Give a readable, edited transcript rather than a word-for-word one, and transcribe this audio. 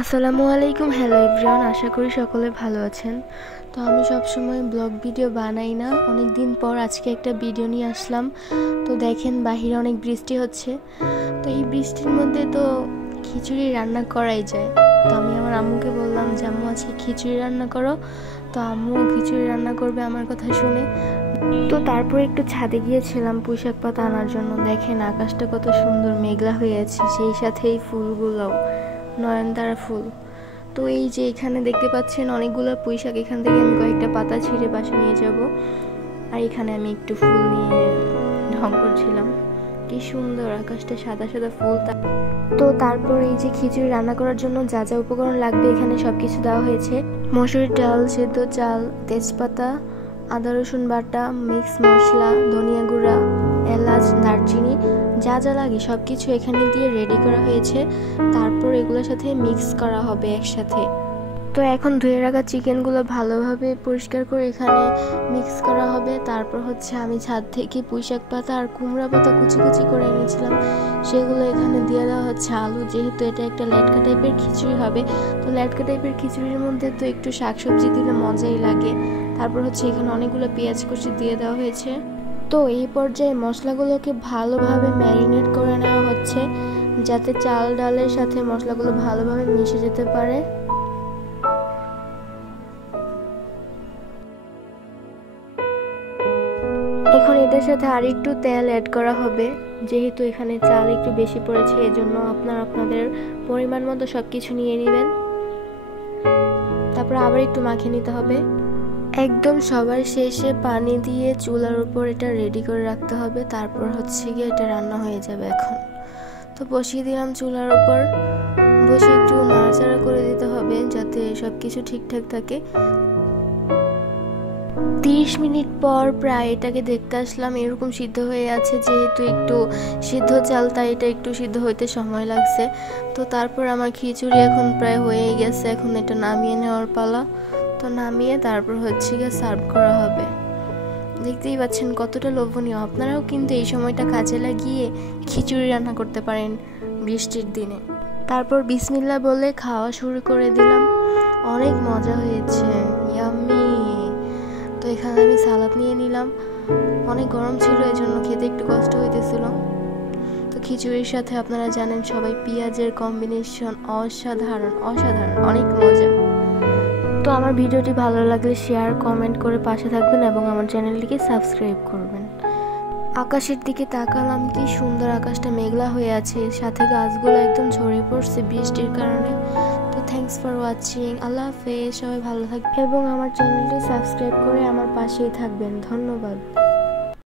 আসসালামু আলাইকুম। Hello everyone, আশা করি সকলে ভালো আছেন। তো আমি সবসময় ব্লগ ভিডিও বানাই না, অনেক দিন পর আজকে একটা ভিডিও নিয়ে আসলাম। তো দেখেন বাহিরে অনেক বৃষ্টি হচ্ছে, তো এই বৃষ্টির মধ্যে তো খিচুড়ি রান্না করাই যায়। তো আমি আমার আম্মুকে বললাম যে আম্মু আজকে খিচুড়ি রান্না করো। তো আম্মু খিচুড়ি রান্না করবে আমার কথা শুনে। তো তারপর একটু ছাদে গিয়েছিলাম পুঁইশাক পাতা আনার জন্য। দেখেন আকাশটা কত সুন্দর মেঘলা হয়ে আছে, সেই সাথে এই ফুলগুলোও নয়নতারা ফুল। তো এই যে এখানে দেখতে পাচ্ছেন অনেকগুলো পুঁইশাক, এখান থেকে আমি কয়েকটা পাতা ছিঁড়ে বাসা নিয়ে যাব। আর এখানে আমি একটু ফুল নিয়ে ঢং করছিলাম। কি সুন্দর আকাশটা, সাদা সাদা ফুল। তো তারপর এই যে খিচুড়ি রান্না করার জন্য যা যা উপকরণ লাগবে এখানে সব কিছু দেওয়া হয়েছে। মসুরির ডাল, সেদ্ধ চাল, তেজপাতা, আদা রসুন বাটা, মিক্স মশলা, ধনিয়া গুঁড়া, এলাচ, দারচিনি, যা যা লাগে সব কিছু এখানে দিয়ে রেডি করা হয়েছে। তারপর এগুলোর সাথে মিক্স করা হবে একসাথে। তো এখন ধুয়ে রাখা চিকেনগুলো ভালোভাবে পরিষ্কার করে এখানে মিক্স করা হবে। তারপর হচ্ছে আমি ছাদ থেকে পুঁইশাক পাতা আর কুমড়া পাতা কুচি কুচি করে এনেছিলাম, সেগুলো এখানে দিয়ে দেওয়া হচ্ছে। আলু, যেহেতু এটা একটা লেটকা টাইপের খিচুড়ি হবে, তো লেটকা টাইপের খিচুড়ির মধ্যে তো একটু শাকসবজি দিলে মজাই লাগে। তারপর হচ্ছে এখানে অনেকগুলো পেঁয়াজ কুচি দিয়ে দেওয়া হয়েছে। তো এই পর্যায়ে মশলাগুলোকে ভালোভাবে ম্যারিনেট করে নেওয়া হচ্ছে, যাতে চাল ডালের সাথে মশলাগুলো ভালোভাবে মিশে যেতে পারে। এখন এটার সাথে আর একটু তেল অ্যাড করা হবে, যেহেতু এখানে চাল একটু বেশি পড়েছে, এজন্য আপনারা আপনাদের পরিমাণ মতো সবকিছু নিয়ে নেবেন। তারপর আবার একটু মাখিয়ে নিতে হবে। একদম সবার শেষে পানি দিয়ে চুলার উপর এটা রেডি করে রাখতে হবে। তারপর হচ্ছে গিয়ে এটা রান্না হয়ে যাবে। এখন তো বসিয়ে দিলাম চুলার উপর, বসে একটু নাড়াচাড়া করে দিতে হবে যাতে সব কিছু ঠিকঠাক থাকে। 30 মিনিট পর প্রায় এটাকে দেখতে আসলাম, এরকম সিদ্ধ হয়ে আছে। যেহেতু একটু সিদ্ধ চাল, তাই এটা একটু সিদ্ধ হইতে সময় লাগছে। তো তারপর আমার খিচুড়ি এখন প্রায় হয়ে গেছে, এখন এটা নামিয়ে নেওয়ার পালা। তো নামিয়ে তারপর হচ্ছে গিয়ে সার্ভ করা হবে। দেখতেই পাচ্ছেন কতটা লোভনীয়। আপনারাও কিন্তু এই সময়টা কাজে লাগিয়ে খিচুড়ি রান্না করতে পারেন বৃষ্টির দিনে। তারপর বিসমিল্লাহ বলে খাওয়া শুরু করে দিলাম। অনেক মজা হয়েছে, ইয়াম্মি। তো এখানে আমি সালাদ নিয়ে নিলাম, অনেক গরম ছিল এই জন্য খেতে একটু কষ্ট হইতেছিল। তো খিচুড়ির সাথে আপনারা জানেন সবাই পেঁয়াজের কম্বিনেশন অসাধারণ অসাধারণ, অনেক মজা। তো আমার ভিডিওটি ভালো লাগলে শেয়ার কমেন্ট করে পাশে থাকবেন এবং আমার চ্যানেলটিকে সাবস্ক্রাইব করবেন। আকাশের দিকে তাকালাম, কি সুন্দর আকাশটা মেঘলা হয়ে আছে, সাথে গাছগুলো একদম ঝরে পড়ছে বৃষ্টির কারণে। তো থ্যাঙ্কস ফর ওয়াচিং, আল্লাহ হাফেজ, সবাই ভালো থাকবেন এবং আমার চ্যানেলটি সাবস্ক্রাইব করে আমার পাশেই থাকবেন। ধন্যবাদ।